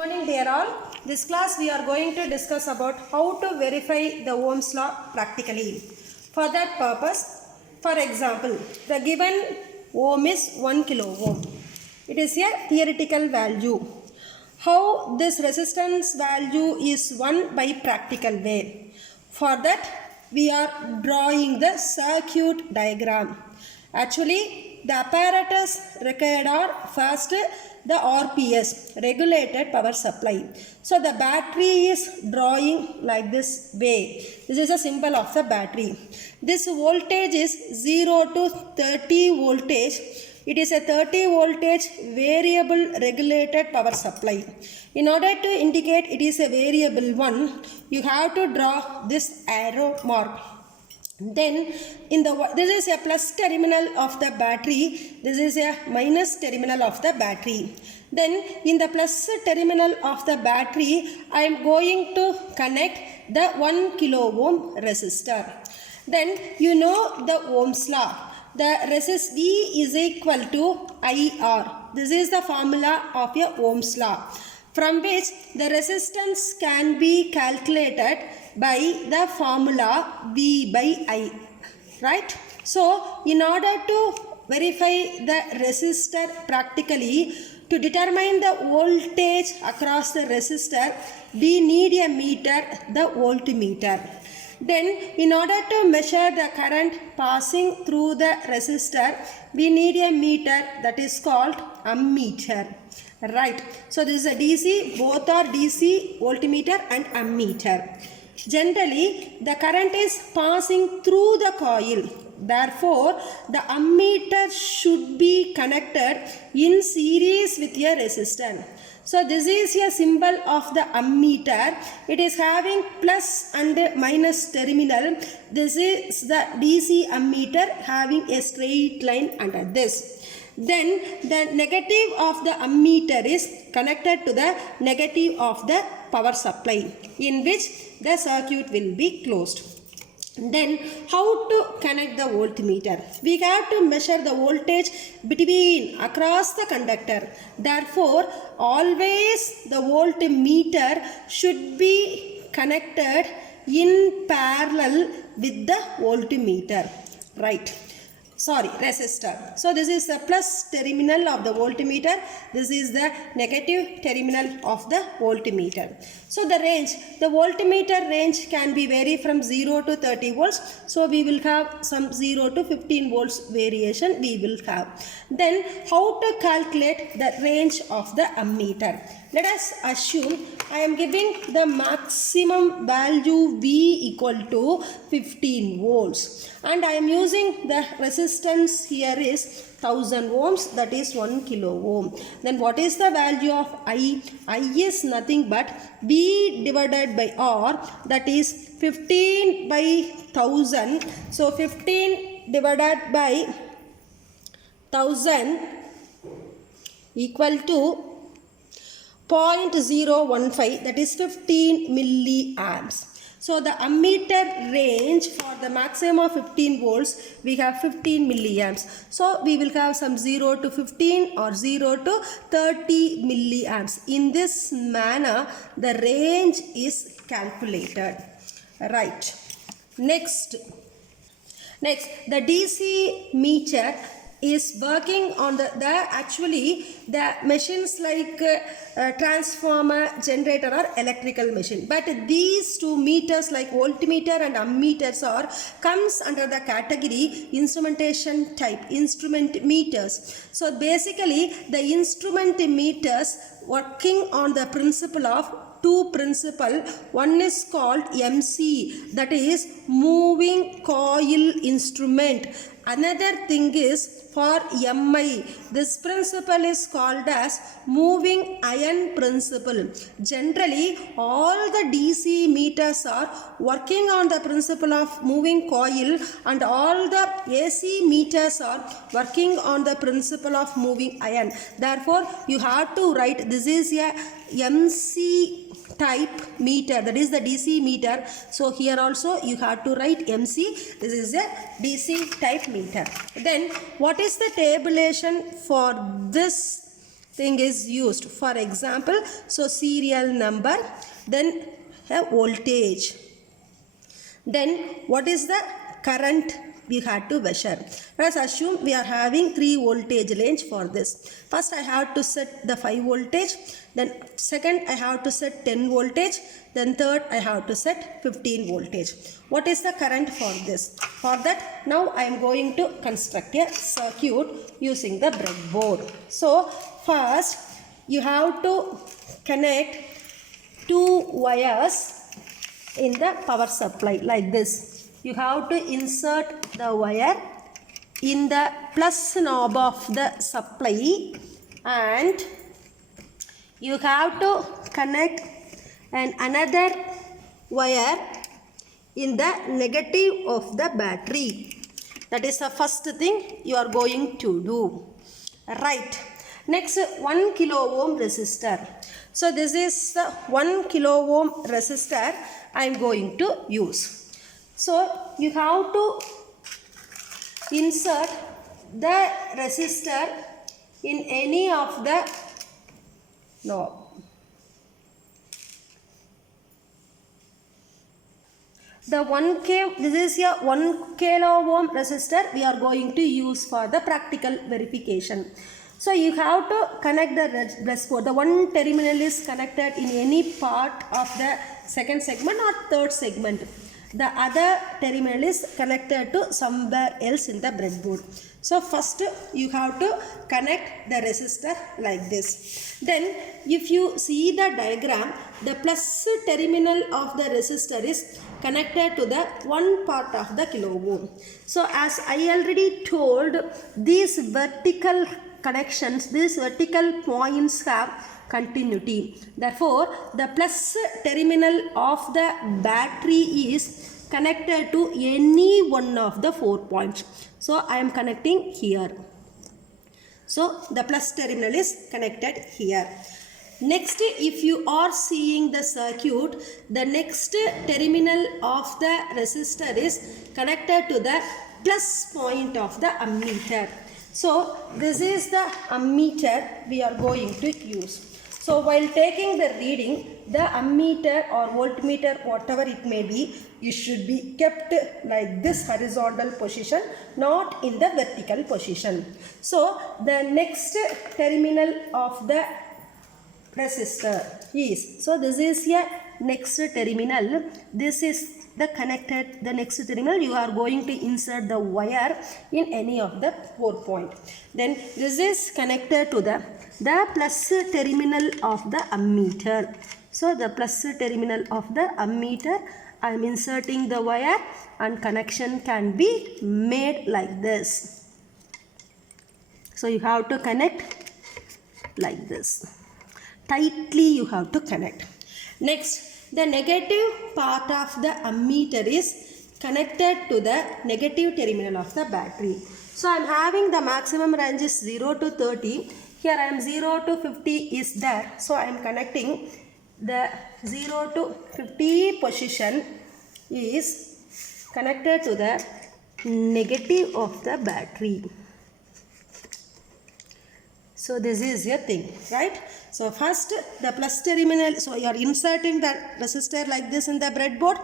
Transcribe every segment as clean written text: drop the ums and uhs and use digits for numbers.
Good morning dear all. This class we are going to discuss about how to verify the Ohm's law practically. For that purpose, for example, the given ohm is 1 kilo ohm. It is a theoretical value. How this resistance value is 1 by practical way. For that we are drawing the circuit diagram. Actually, the apparatus required are first the RPS, regulated power supply. So the battery is drawing like this way. This is a symbol of the battery. This voltage is 0 to 30 voltage. It is a 30 voltage variable regulated power supply. In order to indicate it is a variable one, you have to draw this arrow mark. Then this is a plus terminal of the battery, this is a minus terminal of the battery. Then in the plus terminal of the battery, I am going to connect the 1 kilo ohm resistor. Then you know the Ohm's law. The resist V is equal to IR. This is the formula of your Ohm's law, from which the resistance can be calculated by the formula V by I, right? So in order to verify the resistor practically, to determine the voltage across the resistor, we need a meter, the voltmeter. Then in order to measure the current passing through the resistor, we need a meter, that is called ammeter. Right. So this is a DC, both are DC, voltmeter and ammeter. Generally, the current is passing through the coil. Therefore, the ammeter should be connected in series with a resistor. So this is a symbol of the ammeter. It is having plus and minus terminal. This is the DC ammeter having a straight line under this. Then the negative of the ammeter is connected to the negative of the power supply, in which the circuit will be closed. Then how to connect the voltmeter? We have to measure the voltage across the conductor. Therefore, always the voltmeter should be connected in parallel with the voltmeter. Right. Resistor. So this is the plus terminal of the voltmeter. This is the negative terminal of the voltmeter. So the voltmeter range can be vary from 0 to 30 volts. So we will have some 0 to 15 volts variation we will have. Then how to calculate the range of the ammeter? Let us assume I am giving the maximum value V equal to 15 volts. And I am using the resistance here is 1000 ohms, that is 1 kilo ohm. Then what is the value of I? I is nothing but V divided by R, that is 15 by 1000. So 15 divided by 1000 equal to 0.015, that is 15 milliamps. So the ammeter range for the maximum of 15 volts, we have 15 milliamps. So we will have some 0 to 15 or 0 to 30 milliamps. In this manner, the range is calculated. Right. Next, the DC meter is working on the machines like transformer, generator or electrical machine. But these two meters like voltmeter and ammeters comes under the category instrumentation type, instrument meters. So basically the instrument meters working on the principle of two principle. One is called MC, that is moving coil instrument. Another thing is for MI, this principle is called as moving iron principle. Generally, all the DC meters are working on the principle of moving coil, and all the AC meters are working on the principle of moving iron. Therefore, you have to write this is a MC type meter, that is the DC meter. So here also you have to write MC. This is a DC type meter. Then what is the tabulation for this thing is used. For example, so serial number, then a voltage. Then what is the current we had to measure? Let's assume we are having 3 voltage range for this. First I have to set the 5 voltage, then second I have to set 10 voltage, then third I have to set 15 voltage. What is the current for this? For that, now I am going to construct a circuit using the breadboard. So first you have to connect 2 wires in the power supply like this. You have to insert the wire in the plus knob of the supply, and you have to connect another wire in the negative of the battery. That is the first thing you are going to do. Right. Next, 1 kilo ohm resistor. So this is the 1 kilo ohm resistor I am going to use. So you have to insert the resistor in any of the knob. This is a 1 kilo ohm resistor we are going to use for the practical verification. So you have to connect the breadboard. The one terminal is connected in any part of the second segment or third segment. The other terminal is connected to somewhere else in the breadboard. So first you have to connect the resistor like this. Then if you see the diagram, the plus terminal of the resistor is connected to the one part of the kilo ohm. So as I already told, these vertical connections, these vertical points have continuity. Therefore, the plus terminal of the battery is connected to any one of the 4 points. So I am connecting here. So the plus terminal is connected here. Next, if you are seeing the circuit, the next terminal of the resistor is connected to the plus point of the ammeter. So this is the ammeter we are going to use. So while taking the reading, the ammeter or voltmeter, whatever it may be, it should be kept like this horizontal position, not in the vertical position. So the next terminal of the resistor is, so this is a next terminal, this is the connected, the next terminal, you are going to insert the wire in any of the 4 point. Then this is connected to the plus terminal of the ammeter. So the plus terminal of the ammeter, I am inserting the wire and connection can be made like this. So you have to connect like this. Tightly you have to connect. Next, the negative part of the ammeter is connected to the negative terminal of the battery. So I am having the maximum range is 0 to 30. Here I am 0 to 50 is there. So I am connecting the 0 to 50 position is connected to the negative of the battery. So this is your thing, right? So first the plus terminal, so you are inserting the resistor like this in the breadboard.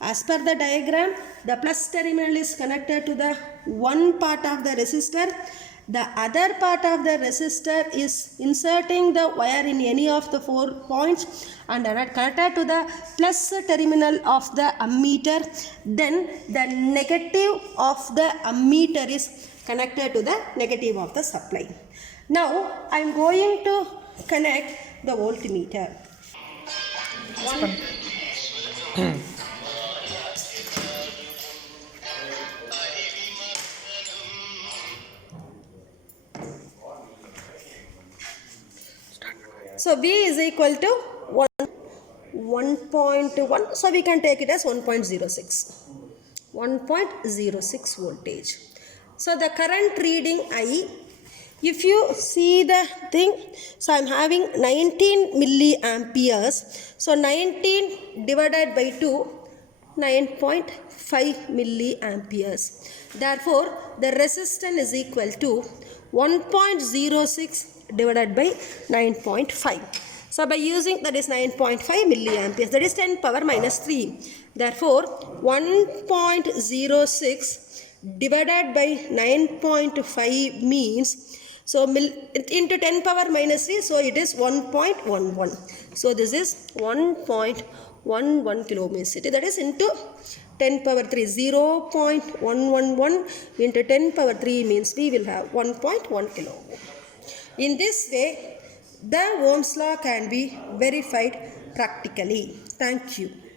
As per the diagram, the plus terminal is connected to the one part of the resistor. The other part of the resistor is inserting the wire in any of the 4 points and connected to the plus terminal of the ammeter. Then the negative of the ammeter is connected to the negative of the supply. Now I am going to connect the voltmeter. So V is equal to 1.1. So we can take it as 1.06. 1.06 voltage. So the current reading I, if you see the thing, so I am having 19 milliamperes. So 19 divided by 2, 9.5 milliamperes. Therefore, the resistance is equal to 1.06 divided by 9.5. So by using that is 9.5 milliamperes, that is 10 power minus 3. Therefore 1.06 divided by 9.5 means, so into 10 power minus 3, so it is 1.11. So this is 1.11 kilo ohms. That is into 10 power 3. 0.111 into 10 power 3 means we will have 1.1 kilo ohm. In this way, the Ohm's law can be verified practically. Thank you.